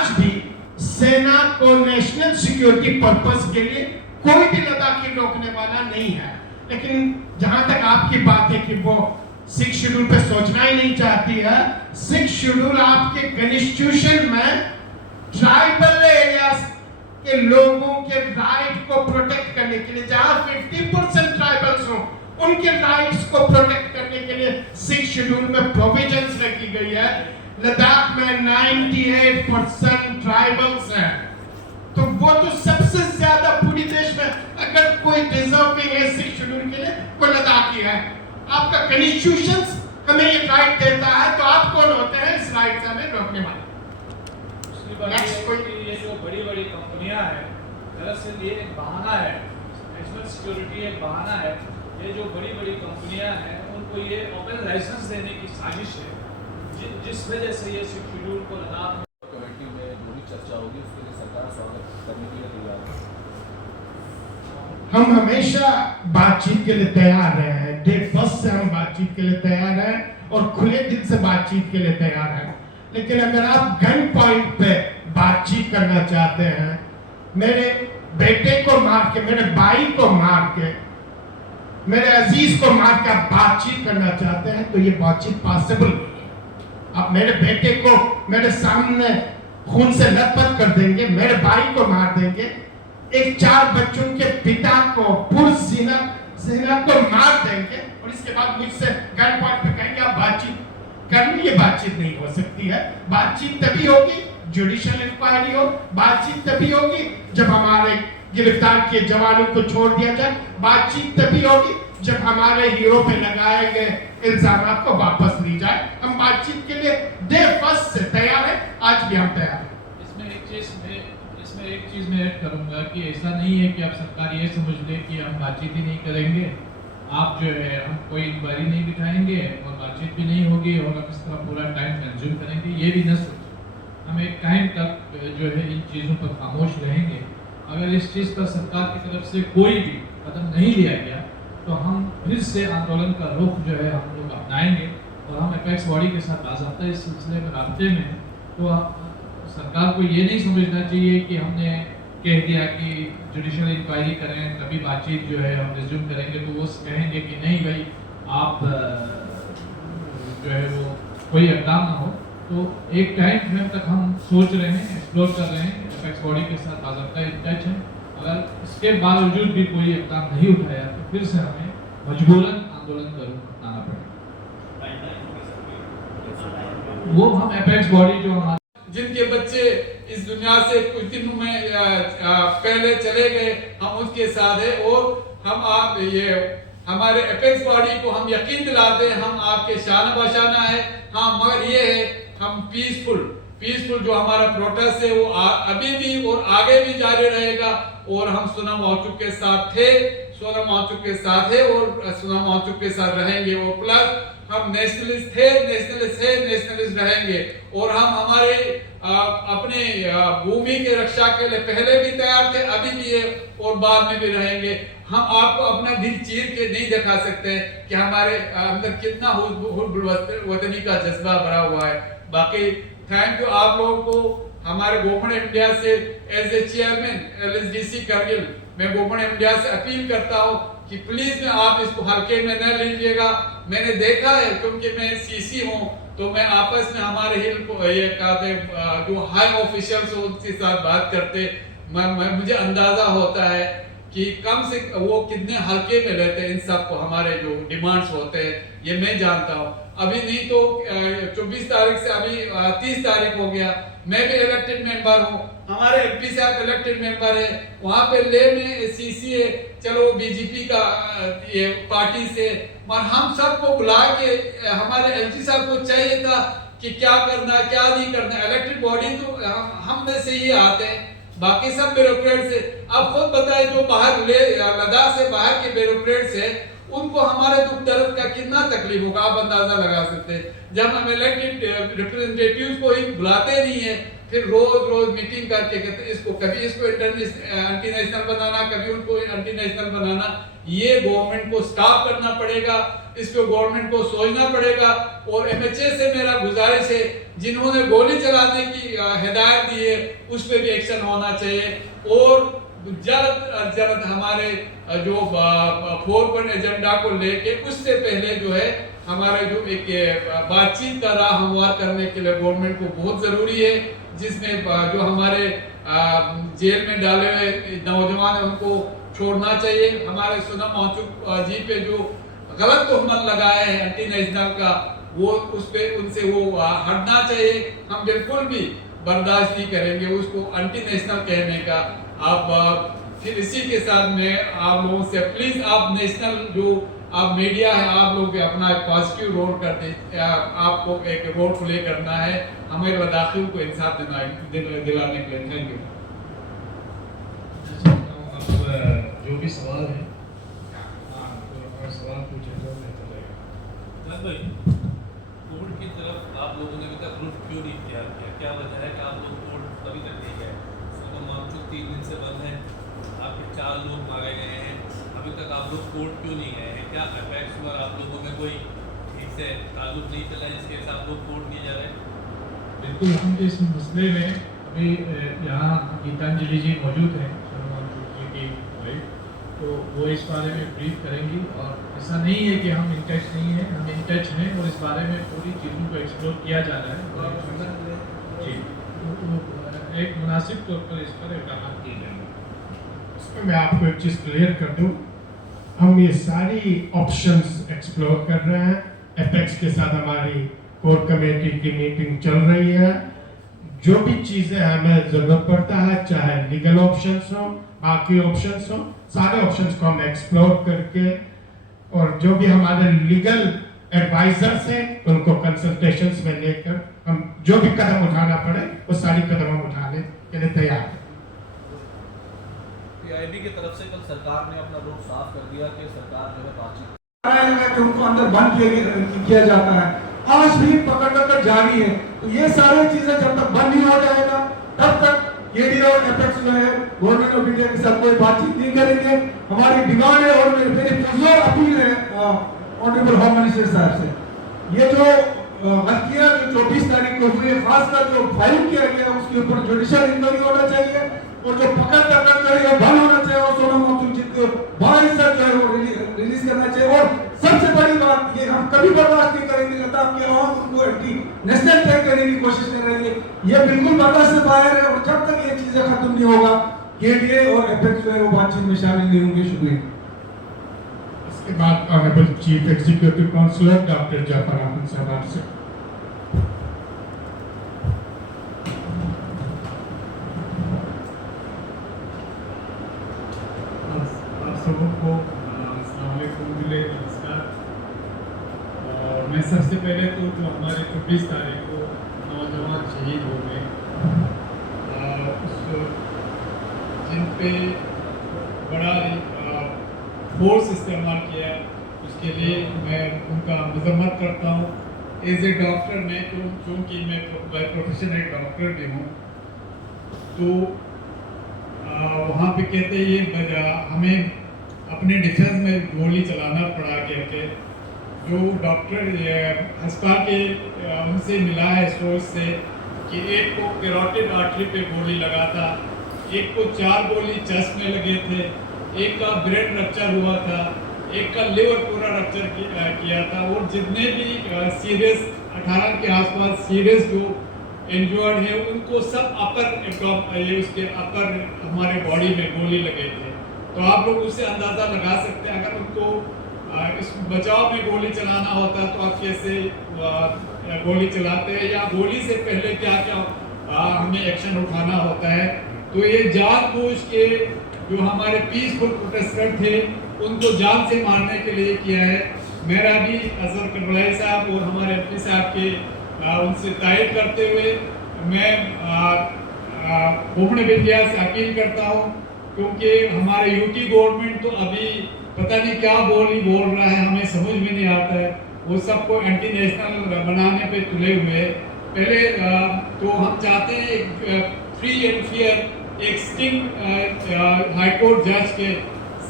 आज भी सेना को नेशनल सिक्योरिटी पर्पस के लिए कोई भी लद्दाखी रोकने वाला नहीं है। लेकिन जहां तक आपकी बात है कि वो 6 शेड्यूल पे सोचना ही नहीं चाहती है, 6 शेड्यूल आपके कॉन्स्टिट्यूशन में ट्राइबल एरियाज के लोगों के राइट को प्रोटेक्ट करने के लिए, जहां 50% ट्राइबल्स हो उनके राइट्स को प्रोटेक्ट करने के लिए 6 शेड्यूल में प्रोविजंस रखी गई है। लद्दाख में 98% ट्राइबल्स हैं, तो वो तो सबसे ज्यादा पूरी देश में अगर कोई डिजर्विंग है 6 शेड्यूल के लिए वो लद्दाखी है। आपका कॉन्स्टिट्यूशन हमें ये राइट देता है, तो आप कौन होते हैं इस राइट से हमें रोकने वाले? नेक्स्ट कोई ये जो बड़ी-बड़ी कंपनियां हैं, दरअसल ये एक बहाना है, नेशनल सिक्योरिटी एक बहाना है। ये जो बड़ी-बड़ी कंपनियां हैं उनको ये ओपन लाइसेंस देने की साजिश है, जिस वजह से ये 6 शेड्यूल को लद्दाख कमेटी में जो भी चर्चा होगी उसके लिए सरकार स्वागत करने के लिए तैयार है। हम हमेशा बातचीत के लिए तैयार हैं, डे फर्स्ट से हम बातचीत के लिए तैयार हैं और खुले दिल से बातचीत के लिए तैयार हैं। लेकिन अगर आप गन पॉइंट पे बातचीत करना चाहते हैं, मेरे बेटे को मार के, मेरे भाई को मार के, मेरे अजीज को मार के आप बातचीत करना चाहते हैं, तो ये बातचीत पॉसिबल नहीं है। आप मेरे बेटे को मेरे सामने खून से लथपथ कर देंगे, मेरे भाई को मार देंगे, एक 4 बच्चों के पिता को पुरसीना को मार देंगे और इसके बाद मुझसे गन पॉइंट पे कहेंगे आप बातचीत करनी। ये बातचीत नहीं हो सकती है। बातचीत तभी होगी जुडिशियल इंक्वायरी हो, बातचीत तभी होगी जब हमारे गिरफ्तार किए जवानों को छोड़ दिया जाए, बातचीत तभी होगी जब हमारे हीरो पे लगाए गए इल्जामात को वापस ली जाए। हम बातचीत के लिए डे फर्स्ट से तैयार है, आज भी हम तैयार हैं। इसमें एक चीज मैं ऐड करूंगा कि ऐसा नहीं है कि अब सरकार ये समझ ले कि हम बातचीत ही नहीं करेंगे, आप जो है हम कोई इंक्वायरी नहीं बिठाएंगे और बातचीत भी नहीं होगी और हम इस तरह पूरा टाइम कंज्यूम करेंगे, ये भी न सोचें। हम एक टाइम तक जो है इन चीज़ों पर खामोश रहेंगे। अगर इस चीज़ पर सरकार की तरफ से कोई भी कदम नहीं लिया गया तो हम फिर से आंदोलन का रुख जो है हम लोग अपनाएंगे और हम अपेक्स बॉडी के साथ बाज़ाब्ता इस सिलसिले में राब्ते में हैं। तो सरकार को ये नहीं समझना चाहिए कि हमने कह दिया कि जुडिशियल इंक्वायरी करें तभी बातचीत जो है हम रिज्यूम करेंगे, तो वो कहेंगे कि नहीं भाई आप जो है वो कोई इकदाम ना हो। तो एक टाइम फ्रेम तक हम सोच रहे हैं, एक्सप्लोर कर रहे हैं, अपेक्स बॉडी के साथ बाज़ाब्ता इन टच है। अगर इसके बावजूद भी कोई इकदाम नहीं उठाया तो फिर से हमें मजबूरन आंदोलन का रुख अपनाना पड़ेगा। वो हम अपेक्स बॉडी जो हमारे जिनके बच्चे इस दुनिया से कुछ दिनों में पहले चले गए, हम उसके साथ है और हम आप ये हमारे अपेक्स बॉडी को हम यकीन दिलाते हैं हम आपके शान बशाना है। हाँ, मगर ये है हम पीसफुल जो हमारा प्रोटेस्ट है वो अभी भी और आगे भी जारी रहेगा और हम सोनम वांगचुक के साथ थे, सोनम वांगचुक के साथ है और सोनम वांगचुक के साथ रहेंगे और प्लस हम नेशनलिस्ट थे, नेशनलिस्ट रहेंगे और हम हमारे अपने भूमि की रक्षा के लिए पहले भी तैयार थे, अभी भी है और बाद में भी रहेंगे। हम आपको अपना दिल चीर के नहीं दिखा सकते कि हमारे अंदर कितना हुब्बुल वतनी का जज्बा भरा हुआ है। बाकी थैंक यू आप लोगों को। हमारे गवर्नमेंट इंडिया से as a chairman LSDC Kargil मैं गवर्नमेंट इंडिया से अपील करता हूँ कि प्लीज आप इसको हल्के में न लीजिएगा। मैंने देखा है क्योंकि मैं CC हूँ, तो मैं आपस में हमारे हिल को ये कहते जो हाई ऑफिशियल्स उनके साथ बात करते मुझे अंदाजा होता है कि कम से वो कितने हल्के में लेते हैं इन सब को, हमारे जो डिमांड्स होते हैं ये मैं जानता हूँ। अभी नहीं तो 24 तारीख से अभी 30 तारीख हो गया, मैं भी इलेक्टेड मेंबर हूँ, हमारे MP साहब इलेक्टेड मेंबर है, वहाँ पे ले में CC है, चलो BJP का ये पार्टी से, मगर हम सबको बुला के हमारे LG साहब को चाहिए था कि क्या करना है क्या नहीं करना। इलेक्टेड बॉडी तो हम में से ही आते हैं, बाकी सब ब्यूरोक्रेट से आप खुद बताएं जो बाहर लद्दाख से बाहर के ब्यूरोक्रेट्स है उनको हमारे दुख दर्द का कितना तकलीफ होगा आप अंदाजा लगा सकते हैं। जब हम इलेक्टेड रिप्रेजेंटेटिव्स को ही बुलाते नहीं है, फिर रोज मीटिंग करके कहते इसको कभी इसको एंटी नेशनल बनाना, कभी उनको एंटी नेशनल बनाना, ये गवर्नमेंट को स्टॉप करना पड़ेगा। इस पे गवर्नमेंट को सोचना पड़ेगा। और MHA से मेरा गुजारिश है, जिन्होंने गोली चलाने की हिदायत दी है उस पर भी एक्शन होना चाहिए। और जल्द अज जल्द हमारे जो 4 एजेंडा को लेके उससे पहले जो है हमारे जो एक बातचीत का राह हमवार करने के लिए गवर्नमेंट को बहुत ज़रूरी है, जिसमें जो हमारे जेल में डाले हुए नौजवान हैं उनको छोड़ना चाहिए। हमारे सोनम वांगचुक जी पे जो गलत तोहमत लगाए हैं एंटी नेशनल का, वो उस पे उनसे वो हटना चाहिए। हम बिल्कुल भी बर्दाश्त नहीं करेंगे उसको एंटी नेशनल कहने का। आप फिर इसी के साथ में आप लोगों से प्लीज आप नेशनल जो आप मीडिया है आप लोग अपना एक पॉजिटिव रोल करते, आपको एक रोल प्ले करना है हमें लद्दाखियों को इंसाफ दिलाने के लिए। Thank you. अब जो भी सवाल है और सवाल पूछे तो बेहतर रहेगा। भाई कोर्ट की तरफ आप लोगों ने अभी तक रुख क्यों नहीं किया? क्या वजह है कि आप लोग कोर्ट अभी तक नहीं गए? सोनम वांगचुक 3 दिन से बंद है, आपके 4 लोग मारे गए हैं, अभी तक आप लोग कोर्ट क्यों नहीं गए हैं? क्या अपेक्स हुआ? आप लोगों में कोई ठीक से ताल्लुक नहीं चला है जिसके हिसाब आप लोग कोर्ट नहीं जा रहे? बिल्कुल, हम इस मसले में अभी यहाँ गीतांजलि जी मौजूद हैं, सोनम वांगचुक जी की वाइफ, तो वो इस बारे में ब्रीफ करेंगी। और ऐसा नहीं है कि हम इन टच नहीं हैं, हम इन टच हैं और इस बारे में पूरी चीज़ों को एक्सप्लोर किया जा रहा है। जी, एक मुनासिब तौर पर इस पर इक़दाम किए जाएंगे। इसमें मैं आपको एक चीज़ क्लियर कर दूं, हम ये सारी ऑप्शंस एक्सप्लोर कर रहे हैं। एपेक्स के साथ हमारी कोर कमेटी की मीटिंग चल रही है। जो भी चीज़ें हमें ज़रूरत पड़ता है, चाहे लीगल ऑप्शंस हो, बाकी ऑप्शंस हो, सारे ऑप्शंस को हम एक्सप्लोर करके और जो भी हमारे लीगल एडवाइजर्स हैं उनको कंसल्टेशंस में लेकर हम जो भी कदम उठाना पड़े वो सारी कदम हम उठाने के लिए तैयार हैं। PIB की तरफ से कल सरकार ने अपना रुख साफ कर दिया कि सरकार जो है बातचीत कि उनको अंदर बंद किया जाता है, आज भी पकड़ जारी है। तो ये सारी चीजें जब तक बंद नहीं हो जाएगा तब तक केडी और एपेक्स जो है गवर्नमेंट ऑफ इंडिया के साथ कोई बातचीत नहीं करेंगे। हमारी डिमांड है और मेरी पुरजोर अपील है ऑनरेबल होम मिनिस्टर साहब से, ये जो गलतियां जो 24 तारीख को हुई, खासकर जो फाइल किया गया उसके ऊपर जुडिशियल इंक्वायरी होना चाहिए और जो पकड़ जो है बंद होना चाहिए और सोनम वांगचुक जी को बाहर से जो है वो रिलीज करना चाहिए। और सबसे बड़ी बात ये हम कभी बर्दाश्त नहीं करेंगे लद्दाख के आवाम उनको एंटी नेशनल ट्रैक करने की कोशिश कर रही है, ये बिल्कुल बर्दाश्त से बाहर है। और जब तक ये चीजें खत्म नहीं होगा केडीए और एपेक्स जो है वो बातचीत में शामिल नहीं होंगे। शुक्रिया। इसके बाद honourable chief executive councillor doctor Jafar Ahmad sahab आपसे। सबको नमस्कार। और मैं सबसे पहले तो जो हमारे 24 तारीख को नौजवान शहीद हो गए, जिन पे बड़ा फोर्स इस्तेमाल किया उसके लिए मैं उनका मजम्मत करता हूँ। एज ए डॉक्टर मैं क्योंकि मैं बाय प्रोफेशन एक डॉक्टर भी हूँ, तो वहाँ पे कहते हैं ये हमें अपने डिफेंस में गोली चलाना पड़ा करके। जो डॉक्टर अस्पताल के उनसे मिला है सोर्स से कि एक को कैरोटिड आर्टरी पे गोली लगा था, एक को 4 गोली चेस्ट में लगे थे, एक का ब्रेन रप्चर हुआ था, एक का लिवर पूरा रप्चर किया था। और जितने भी सीरियस 18 के आसपास सीरियस जो इंजर्ड है उनको सब उसके अपर हमारे बॉडी में गोली लगे थे। तो आप लोग उससे अंदाज़ा लगा सकते हैं अगर उनको इस बचाव में गोली चलाना होता तो आप कैसे गोली चलाते हैं, या गोली से पहले क्या क्या हमें एक्शन उठाना होता है। तो ये जानबूझ के जो हमारे पीसफुल प्रोटेस्टर थे उनको जान से मारने के लिए किया है। मेरा भी अजहर करबलाई साहब और हमारे एमपी साहब के उनसे तायद करते हुए मैं गवर्नमेंट ऑफ इंडिया से अपील करता हूँ, क्योंकि हमारे यूटी गवर्नमेंट तो अभी पता नहीं क्या बोल रहा है, हमें समझ में नहीं आता है। वो सबको एंटी नेशनल बनाने पे तुले हुए। पहले तो हम चाहते हैं फ्री एंड फेयर एक सिटिंग हाई कोर्ट जज के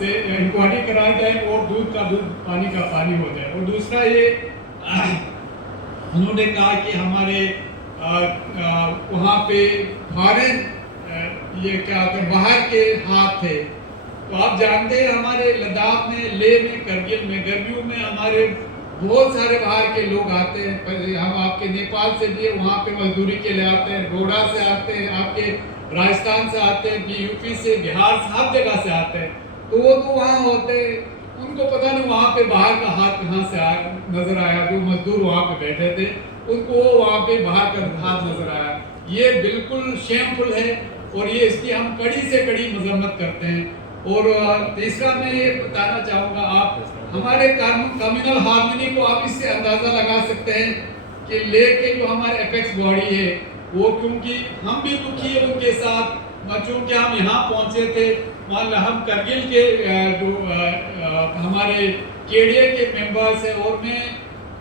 से इंक्वायरी कराई जाए और दूध का दूध पानी का पानी हो जाए। और दूसरा ये उन्होंने कहा कि हमारे वहाँ पे फॉरेन ये क्या होता है बाहर के हाथ थे। तो आप जानते हैं हमारे लद्दाख में, लेह में, करगिल में गर्मियों में हमारे बहुत सारे बाहर के लोग आते हैं। हम आपके नेपाल से भी वहाँ पे मजदूरी के लिए आते हैं, डोडा से आते हैं, आपके राजस्थान से आते हैं, यूपी से, बिहार से, हर जगह से आते हैं। तो वो तो वहाँ होते हैं, उनको पता नहीं वहाँ पे बाहर का हाथ कहाँ से नजर आया। जो मजदूर वहाँ पे बैठे थे उनको वहाँ पे बाहर का हाथ नजर आया। ये बिल्कुल शेमफुल है और ये इसकी हम कड़ी से कड़ी मजम्मत करते हैं। और तीसरा मैं ये बताना चाहूँगा, आप हमारे कम्युनल हार्मनी को आप इससे अंदाज़ा लगा सकते हैं कि ले के जो हमारे एपेक्स बॉडी है वो, क्योंकि हम भी दुखी है उनके साथ। चूँकि हम यहाँ पहुँचे थे, मान लो हम करगिल के जो हमारे केडीए के मेंबर्स हैं और मैं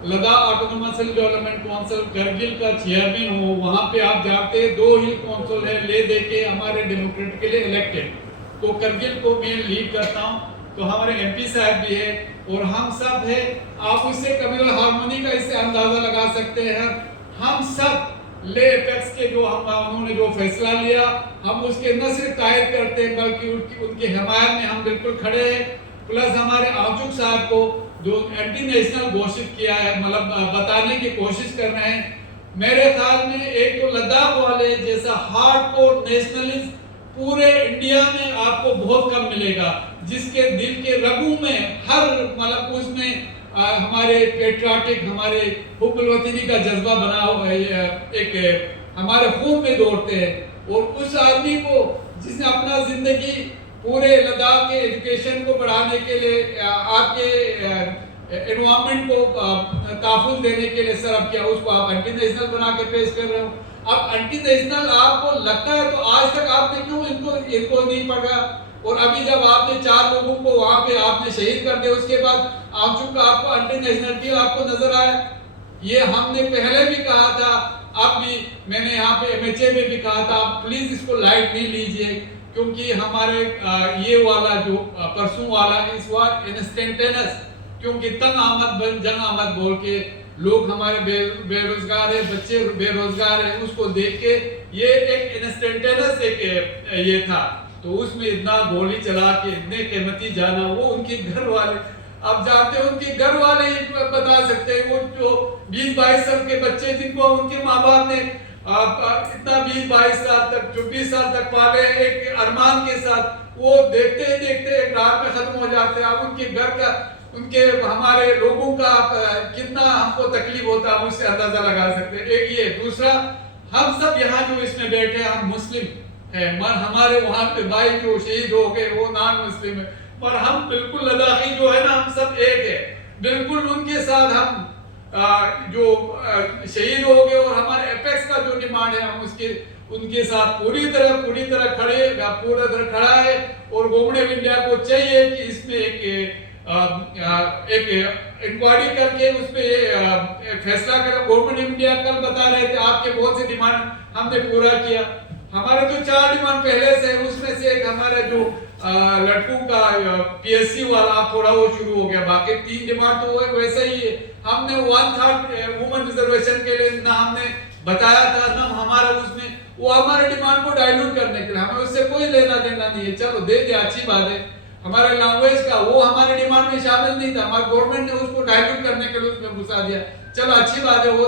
Ladakh autonomous development council Kargil का चेयरमैन हूँ। वहाँ पे आप जानते हैं 2 हिल काउंसिल है, ले दे के हमारे डेमोक्रेटिकली इलेक्टेड, तो करगिल को मैं लीड करता हूँ। तो हमारे एमपी साहब भी है और हम सब है। आप उससे कम्युनल हार्मनी का इससे अंदाजा लगा सकते हैं। हम सब ले एपेक्स के जो उन्होंने जो फैसला लिया, हम उसके न सिर्फ तायद करते हैं बल्कि उनके हिमायत में हम बिल्कुल खड़े हैं। प्लस हमारे आंचुक साहब को जो एंटी नेशनल घोषित किया है, मतलब बताने की कोशिश कर रहे हैं। मेरे ख्याल में एक तो लद्दाख वाले जैसा हार्डकोर नेशनलिस्ट पूरे इंडिया में आपको बहुत कम मिलेगा, जिसके दिल के रगों में हर मतलब उसमें हमारे पेट्रियाटिक, हमारे हुब्बुल-वतनी का जज्बा बना हुआ है, एक हमारे खून में दौड़ते हैं। और उस आदमी को जिसने अपना जिंदगी पूरे लद्दाख के एजुकेशन को बढ़ाने के लिए, आपके एनवायरनमेंट को तहफ़्फ़ुज़ देने के लिए सर्व किया, उसको आप एंटी नेशनल बना के पेश कर रहे हो। अब एंटी नेशनल आपको लगता है तो आज तक आपने क्यों इनको नहीं पढ़ा? और अभी जब आपने 4 लोगों को वहाँ पे आपने शहीद कर दिया, उसके बाद आंचुक का आपको एंटी नेशनलिटी आपको नजर आया। ये हमने पहले भी कहा था, अब भी मैंने यहाँ पे एमएचए में भी कहा था, आप प्लीज इसको लाइट नहीं लीजिए, क्योंकि हमारे ये वाला जो परसों वाला इस बार इंस्टेंटेनियस, क्योंकि तन आमद जन आमद बोल के लोग हमारे बेरोजगार है, बच्चे बेरोजगार है, उसको देख के ये एक इंस्टेंटेनियस एक ये था। तो उसमें इतना गोली चला के इतने कीमती जाना, वो उनके घर वाले, आप जानते हैं उनके घर वाले ही बता सकते हैं। वो जो 20-22 साल के बच्चे जिनको उनके माँ बाप ने इतना 20-22 साल तक, 24 साल तक पाले एक अरमान के साथ, वो देखते देखते एक रात में खत्म हो जाते हैं। अब उनके घर का, उनके हमारे लोगों का कितना हमको तकलीफ होता है, उससे अंदाजा लगा सकते हैं। एक ये, दूसरा हम सब यहाँ जो इसमें बैठे हम मुस्लिम है, मगर हमारे वहाँ पे भाई जो शहीद हो गए वो नॉन मुस्लिम है, पर हम बिल्कुल लद्दाखी जो है ना, हम सब एक है, बिल्कुल उनके साथ हम जो शहीद हो गए। और हमारे एपेक्स का जो डिमांड है, हम उसके उनके साथ पूरी तरह खड़े, पूरा तरह खड़ा है। और गवर्नमेंट ऑफ इंडिया को चाहिए कि इसमें एक इंक्वायरी करके उस पर फैसला करें। गवर्नमेंट ऑफ इंडिया कल बता रहे थे आपके बहुत से डिमांड हमने पूरा किया। हमारे जो 4 डिमांड पहले से, उसमें से एक हमारा जो लड़कों का पीएससी वाला थोड़ा वो शुरू हो गया, बाकी 3 डिमांड तो वैसे ही है। हमने 1/3 वुमेन रिजर्वेशन के लिए ना हमने बताया था, ना हमारा उसमें वो हमारे डिमांड को डाइल्यूट करने के लिए, हमें उससे कोई लेना देना नहीं है। चलो दे दे, अच्छी बात है। हमारे लैंग्वेज का वो हमारे डिमांड में शामिल नहीं था, हमारे गवर्नमेंट ने उसको डाइल्यूट करने के लिए उसमें घुसा दिया, चलो अच्छी बात है। वो